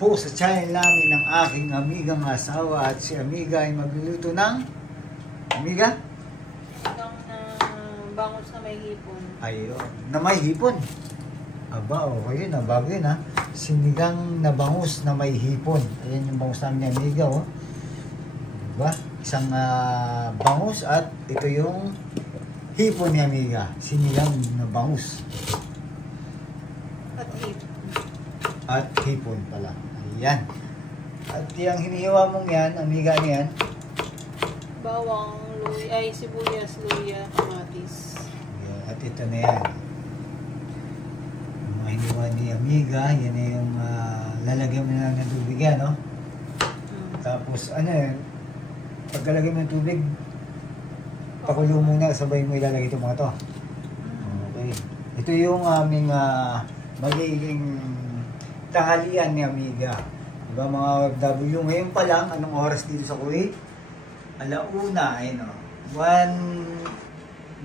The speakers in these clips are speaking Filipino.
po sa channel namin ng aking amigang asawa at si Amiga ay magluluto ng Amiga? Hanggang na bangus na may hipon. Ayun, na may hipon. Aba, okay yun, bago yun ha. Sinigang na bangus na may hipon. Ayan yung bangus namin ni Amiga, oh. Diba? Isang bangus at ito yung hipon ni Amiga. Sinigang na bangus. At hipon. At hipon pala. Ayan. At yung hinihiwa mong yan, Amiga, yan? Bawang, luya, ay sibuyas, luya, kamatis. Ayan. At ito na yan. Yung mga hiniwa ni Amiga, yan na yung lalagyan mo na lang ng tubig yan, no? Tapos, ano yun? Pagkalagay mo ng tubig, pakulo muna, sabay mo ilalagay itong mga to. Okay. Ito yung aming magiging tanghalian ni Amiga. Diba mga OFW? Ngayon pa lang, anong oras dito sa Kuwait? Alauna, ayun o.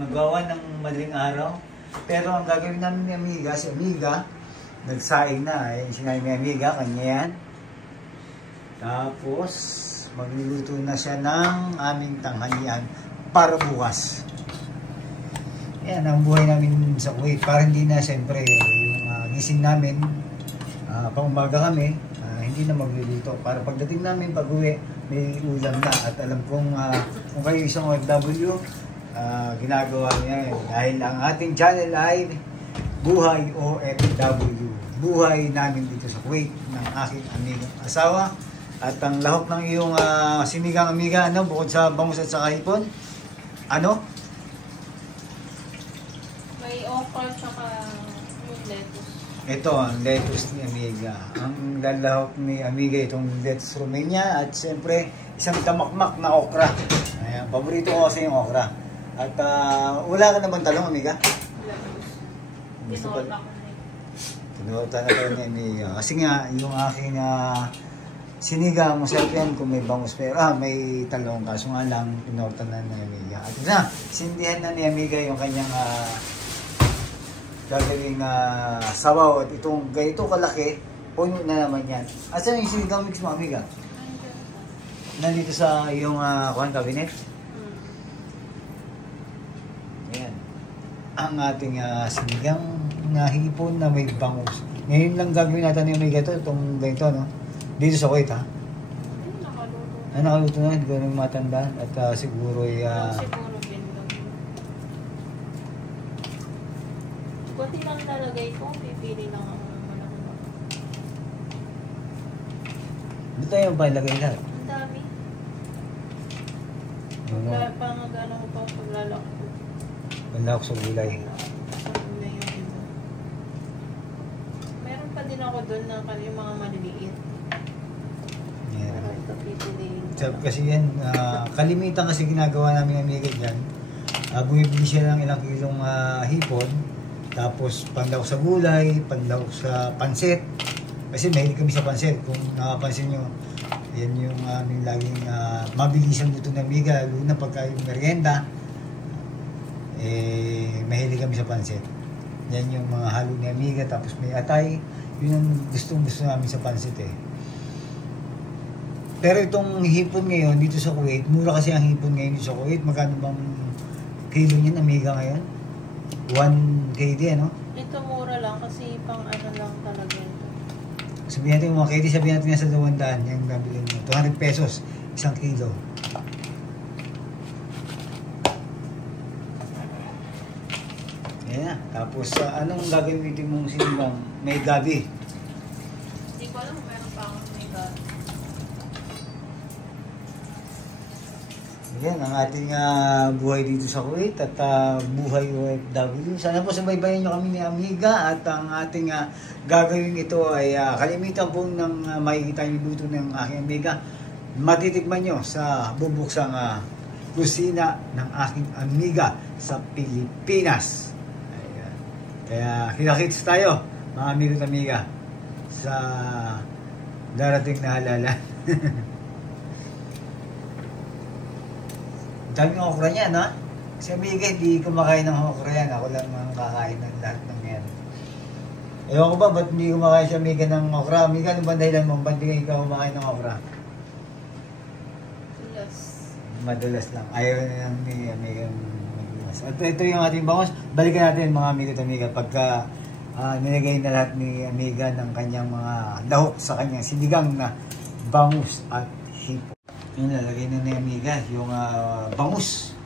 Magawa ng madaling araw. Pero ang gagawin namin ni Amiga, si Amiga, nagsaing na. Ayun, sinabi ni Amiga, kanya yan. Tapos, magluluto na siya ng aming tanghalian para bukas. Yan ang buhay namin sa Kuwait. Para hindi na siyempre yung gising namin, pang umaga kami, hindi na magluluto. Para pagdating namin pag-uwi, may ulam na. At alam kong kung kayo isang OFW, ginagawa niya yun. Dahil ang ating channel ay Buhay OFW. Buhay namin dito sa Kuwait ng aking amigang asawa. At ang lahok ng iyong sinigang Amiga, ano, bukod sa bangus at saka hipon, ano? May okra tsaka yung lettuce. Ito ang lettuce ni Amiga. Ang lalahok ni Amiga itong lettuce Romania at siyempre isang tamakmak na okra. Ayan, paborito ko kasi yung okra. At wala ka naman talong, Amiga? Lettuce. Tinota ko na yun. Tinota na tayo ni Amiga. Kasi nga, yung aking sinigang, masarap yan kung may bangus, pero may talong, kaso nga lang pinorta na ni Amiga. At na, sindihan na ni Amiga yung kanyang gagawing sabaw. At itong ganito kalaki, puno na naman yan. Asan yung sinigang mix mo, Amiga? Nandito sa iyong cabinet? Ayan. Ang ating sinigang na hipon na may bangus. Ngayon lang gagawin natin ni Amiga ito, itong ganito, no? Dito sa Kuwait, ha? Nakaluto. Nakaluto na, hindi ko nang matandaan. At siguro ay... siguro din lang. Kunti lang nalagay ko, pipili lang ako ng malaki. Dito tayo ba ilagay lahat? Ang dami. Pangagano ko pa paglalak ko. Panlawak sa gulay. Meron pa din ako doon na yung mga maliliit. Yeah. Kasi yan, kalimitan kasi ginagawa namin ng Amiga dyan. Bumibili siya ng ilang kilong hipon, tapos panlawak sa gulay, panlawak sa pansit. Kasi mahilig kami sa pansit. Kung nakapansin nyo, yan yung aming laging mabilisang luto ng Amiga, lalo na pagka yung merienda, mahilig kami sa pansit. Yan yung mga halo ni Amiga, tapos may atay. Yun ang gusto namin sa pansit eh. Pero itong hipon ngayon dito sa Kuwait, mura kasi ang hipon ngayon dito sa Kuwait. Magkano bang kilo niyan, Amiga, ngayon? 1 KD, ano? Ito mura lang kasi pang ano lang talaga ito. Sabihin natin mga KD, sabihin natin nasa 200 yung nabili mo. 200 pesos, 1 kilo. Yan na. Tapos anong gagamitin mong sinigang? May gabi. Hindi ko alam kung meron pa akong may gabi. Yan ang ating buhay dito sa Kuwait at buhay OFW. Sana po subaybayan nyo kami ni Amiga at ang ating gagawin ito ay kalimitan po ng makikita nyo luto ng aking Amiga. Matitikman nyo sa bubuksang kusina ng aking Amiga sa Pilipinas. Ayan. Kaya kita-kits tayo mga amigo at Amiga sa darating na halalan. Daming okra niya, no? Kasi Amiga, hindi kumakain ng okra yan. Ako lang ang kakain ng lahat ng yan. Ewan ko ba, ba't hindi kumakain si Amiga ng okra? Amiga, ano ba dahilan mo? Ba't hindi ka kumakain ng okra? Tulas. Madalas lang. Ayaw na lang ni Amiga madalas. At ito yung ating bangus. Balikan natin mga Amiga at Amiga pagka nilagay na lahat ni Amiga ng kanyang mga lahok sa kanyang sinigang na bangus at hipo. Yun, lalagay na ni Amiga yung bangus.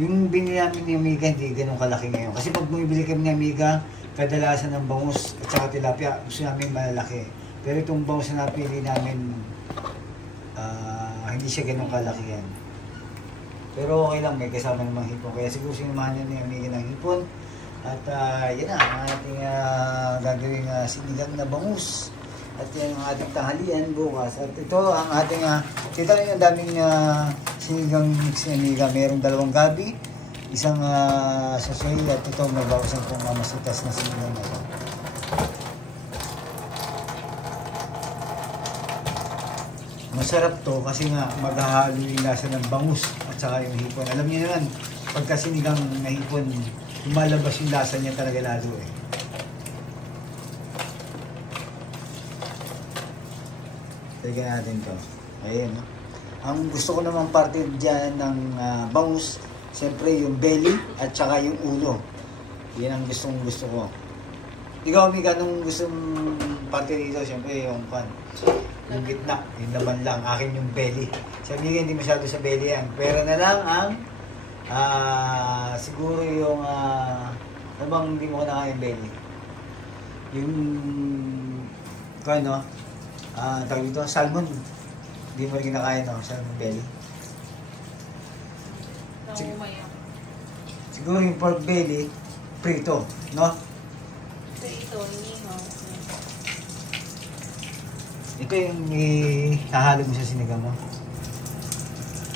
Yung binili namin ni Amiga hindi ganun kalaki ngayon. Kasi pag bumibili kami ni Amiga, kadalasan ng bangus at saka tilapia, gusto namin malalaki. Pero itong bangus na napili namin, hindi siya ganun kalaki yan. Pero okay lang, may kasama namang hipon. Kaya siguro sinamahan niya ni Amiga ng hipon. At yan na, ang ating gagawing sinigang na bangus. At yan ang ating tanghalian bukas. At ito ang ating, kita rin ang daming sinigang mix ni Amiga. Merong 2 gabi, isang sasay, at ito may bawasan kong masitas na sinigang na ito. Masarap to kasi nga maghahalo yung lasa ng bangus at saka yung hipon. Alam niyo naman, pagka sinigang na hipon, lumalabas yung lasa niya talaga lalo eh. Tignan natin to. Ayan. Ang gusto ko namang parte dyan ng bangus, siyempre yung belly at saka yung ulo. Yan ang gusto ko. Ikaw, Amiga, anong gustong parte dito? Siyempre yung pan. Yung gitna, yung laman lang. Akin yung belly. Sa Amiga, hindi masyado sa belly yan. Pero na lang ang siguro yung ano bang hindi mo kinakain belly? Yung ano? Tawag dito, salmon. Hindi mo rin kinakain, no? Salmon belly. Siguro yung pork belly, prito, no? Ito, inihaw. Ito yung ihahalo mo sa sinigang mo.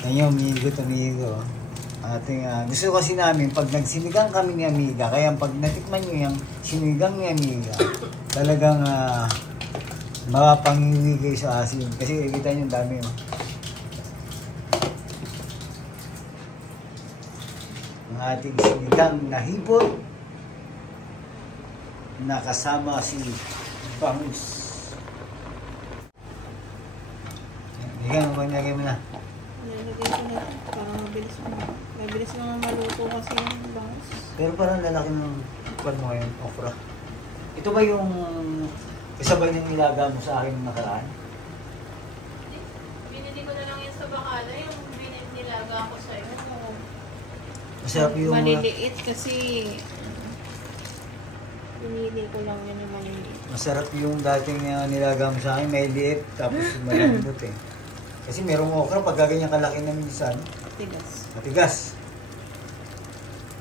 Yan yung amigo. Ating, gusto kasi namin, pag nagsinigang kami ni Amiga, kaya pag natikman nyo yung sinigang ni Amiga, talagang makapangiwi kayo sa asin. Kasi kita nyo dami. Oh. Ang ating sinigang na hipon na kasama si bangus. Ikaw, nilagay mo na. Nilagay ko na para mabilis lang maluto kasi yung bangus. Pero parang lalaki ng kwan mo ngayon, okra. Ito ba yung kasabay ng nilaga mo sa akin nakaraan? Binili ko na lang yan sa bakala, yung nilaga ko sa'yo. Masarap yung maliliit kasi pinili ko lang yan yung maliliit. Masarap yung dating nilaga mo sa akin, may liit, tapos malambot eh. Kasi merong okra, pag gaganyan kalaki na minsan, matigas.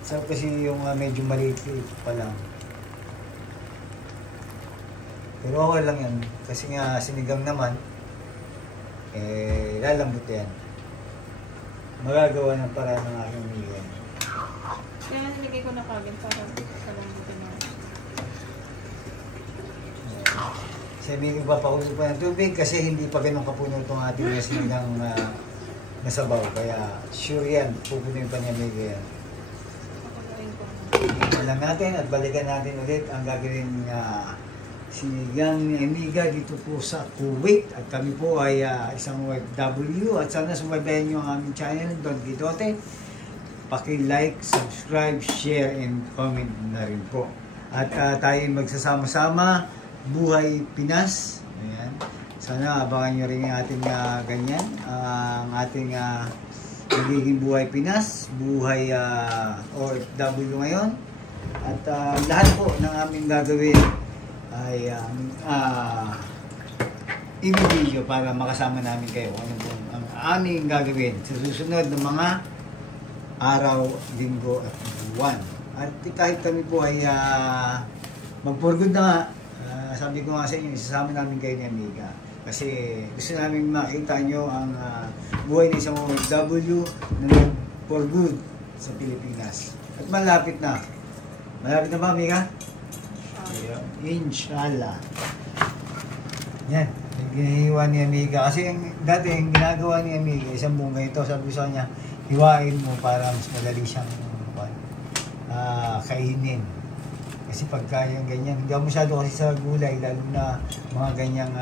Sarap kasi yung medyo maliit pa lang. Pero okay lang yan. Kasi nga sinigang naman, lalambot yan. Magagawa ng paraan ng aking Amiga. Kaya nilagay ko na kagad para kalambutin na. Si Amiga papakulo pa ng tubig kasi hindi pa ganun kapuno itong ating sinigang nasabaw. Kaya sure yan, pupunin pa ni Amiga yan. Alam natin at balikan natin ulit ang gagawin sinigang ni Amiga dito po sa Kuwait. At kami po ay isang OFW at sana subaybayan nyo ang aming channel, Don Guidote. Paki-like, subscribe, share, and comment na rin po. At tayo magsasama-sama, Buhay Pinas. Ayan. Sana abangan nyo rin yung ating ganyan, ang ating magiging Buhay Pinas, Buhay OFW ngayon. At lahat po ng aming gagawin ay i-video para makasama namin kayo ano po ang aming gagawin sa susunod ng mga araw, linggo at buwan. At kahit kami po ay mag-for good na nga, sabi ko nga sa inyo, isasama namin kayo ni Amiga kasi gusto namin makita nyo ang buhay ng isang OFW na for good sa Pilipinas. At malapit na ba, Amiga? Inshallah. Yan, ginahiwa ni Amiga kasi dati yung ginagawa ni Amiga isang bunga ito, sabi ko sa kanya hiwain mo para mas madali siyang kainin. Kasi pagka yung ganyan, hindi ako masyado kasi sa gulay, lalo na mga ganyang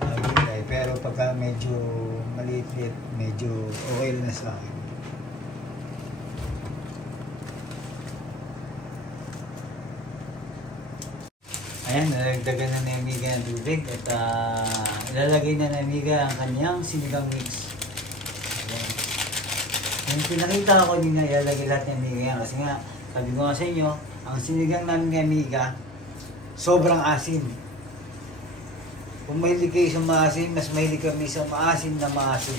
gulay. Pero pagka medyo maliit-liit, medyo okay na sa akin. Ayan, nalagdagan na ni Amiga ng tubig at ilalagay na ni Amiga ang kanyang sinigang mix. Ayan. Yung pinakita ko din na ilalagay lahat ni Amiga yan kasi nga, sabi ko nga sa inyo, ang sinigang namin ni Amiga, sobrang asin. Kung mahilig kayo sa maasin, mas mahilig kami sa maasin na maasin.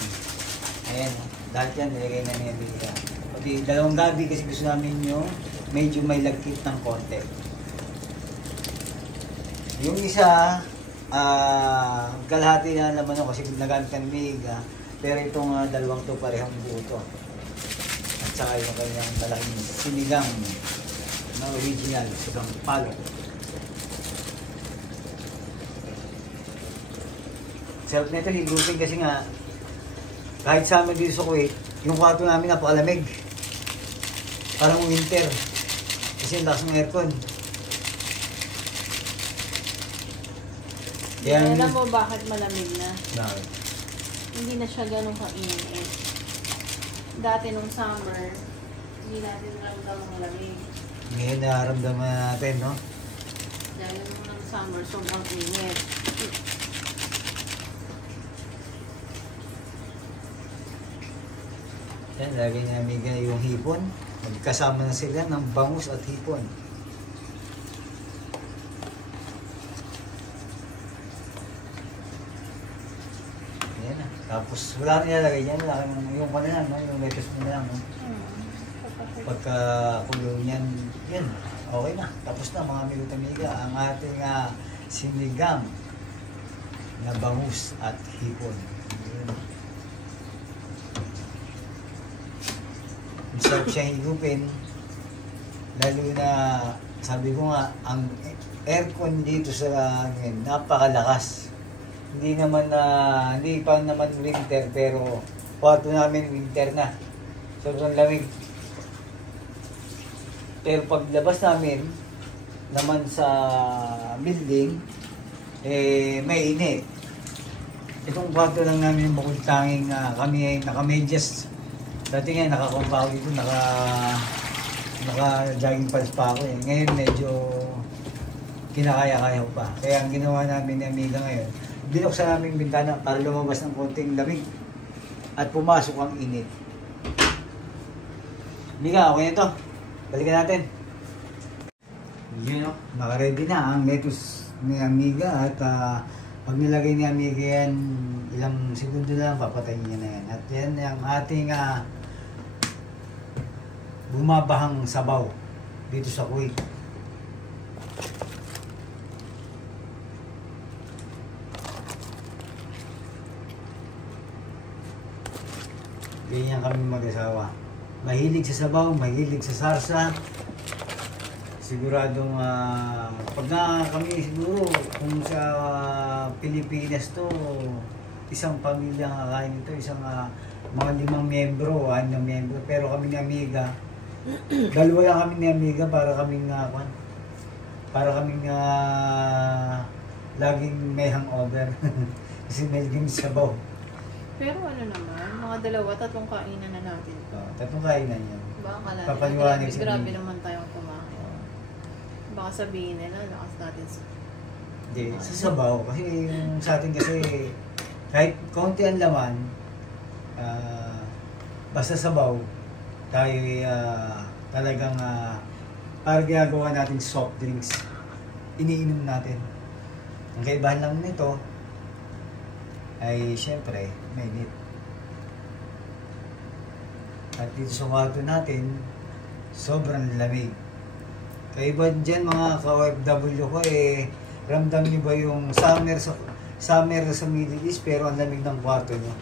Ayan, lahat yan nilagay na ni Amiga. Pati dalawang gabi kasi gusto namin yung medyo may lagkit ng konti. Yung isa, kalahati na naman ako kasi nagamit ng Amiga. Pero itong dalawang to parehong buto. At saka yung kanyang malaking sinigang na original, sigang palo. Sarap na ito, higupin kasi nga, kahit sa amin dito sa Kuwait, yung kwarto namin napakalamig. Parang winter. Kasi ang lakas ng aircon. Kaya alam mo bakit malamig na? Bakit? Hindi na siya ganun kainit. Dati nung summer, hindi natin ramdam ang lamig. Ngayon nararamdaman natin, no? Dahil nung summer, sobrang init. Yan, lagay ni Amiga yung hipon. Magkasama na sila ng bangus at hipon. Yan na. Tapos wala rin nilalagay yan. Yung ano yan, no? Yung lettuce mo na lang. No? Pagka kulo niyan, yan. Okay na. Tapos na mga amigo at Amiga. Ang ating sinigang na bangus at hipon. Yan. Sarap siya higupin, lalo na sabi ko nga ang aircon dito sa amin napakalakas. Hindi pa naman winter pero kwarto namin winter na, sobrang lamig. Pero paglabas namin naman sa building may init. Itong kwarto lang namin bukod tanging kami ay nakamedyas. Dati nga naka-compound dito, naka-jogging pants pa ako eh. Ngayon medyo kinakaya-kaya ko pa. Kaya ang ginawa namin ni Amiga ngayon, binuksan namin yung bintana para lumabas ng konting lamig at pumasok ang init. Amiga, okay na ito. Balikan natin. Yun o, naka-ready na ang lettuce ni Amiga at pag nilagay ni Amiga yan, ilang segundo lang, papatayin niya na yan. At yan ang ating bumabahang sabaw dito sa Kuwait. Ganyan kami mag-asawa. Mahilig sa sabaw, mahilig sa sarsa. Siguradong pag kami siguro kung sa Pilipinas to isang pamilya ang kakain nito, isang mga 5 miyembro, 6 na miyembro, pero kami ni Amiga, dalawa lang kami ni Amiga para kaming laging may hangover. Kasi may game sabaw. Pero ano naman, mga 2-3 kainan na natin. 3 kainan yan. Baka Papaliwanag sa grabe inyo. naman tayong kumain. Baka sabihin nila, lakas natin sa... Hindi, sa sabaw. Kasi yung sa atin kasi, kahit konti ang laman, basta sabaw, tayo talagang parang ginagawa natin soft drinks. Iniinom natin. Ang kaibahan lang nito, ay syempre, mainit. At dito sa kwarto natin, sobrang lamig. Kaiba dyan mga ka-OFW ko ramdam niyo ba yung summer sa Middle East pero ang lamig ng kwarto niyo?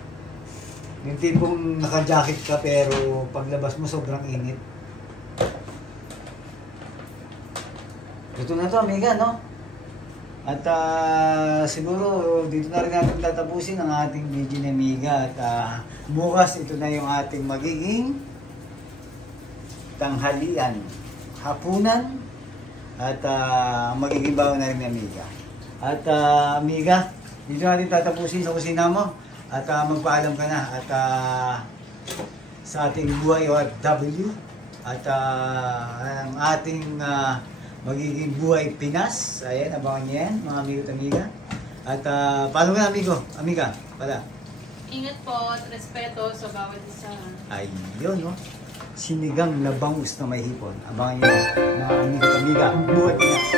Yung tipong naka-jacket ka pero paglabas mo sobrang init. Ito na to, Amiga, no? At siguro dito na rin natin tatapusin ang ating video ni Amiga. At bukas ito na yung ating magiging tanghalian, hapunan, at magiging baon na rin ni Amiga. At Amiga, dito natin tatapusin sa kusina mo at magpaalam ka na at sa ating buhay OFW at ang ating magiging buhay Pinas. Ayan, abangan niyo yan mga amigo at amiga. At paano ka na amiga, pala. Ingat po at respeto sa bawat isa. Ayun, no? Sinigang na bangus na may hipon. Abangan niyo mga amigo at amiga, buhay Pinas.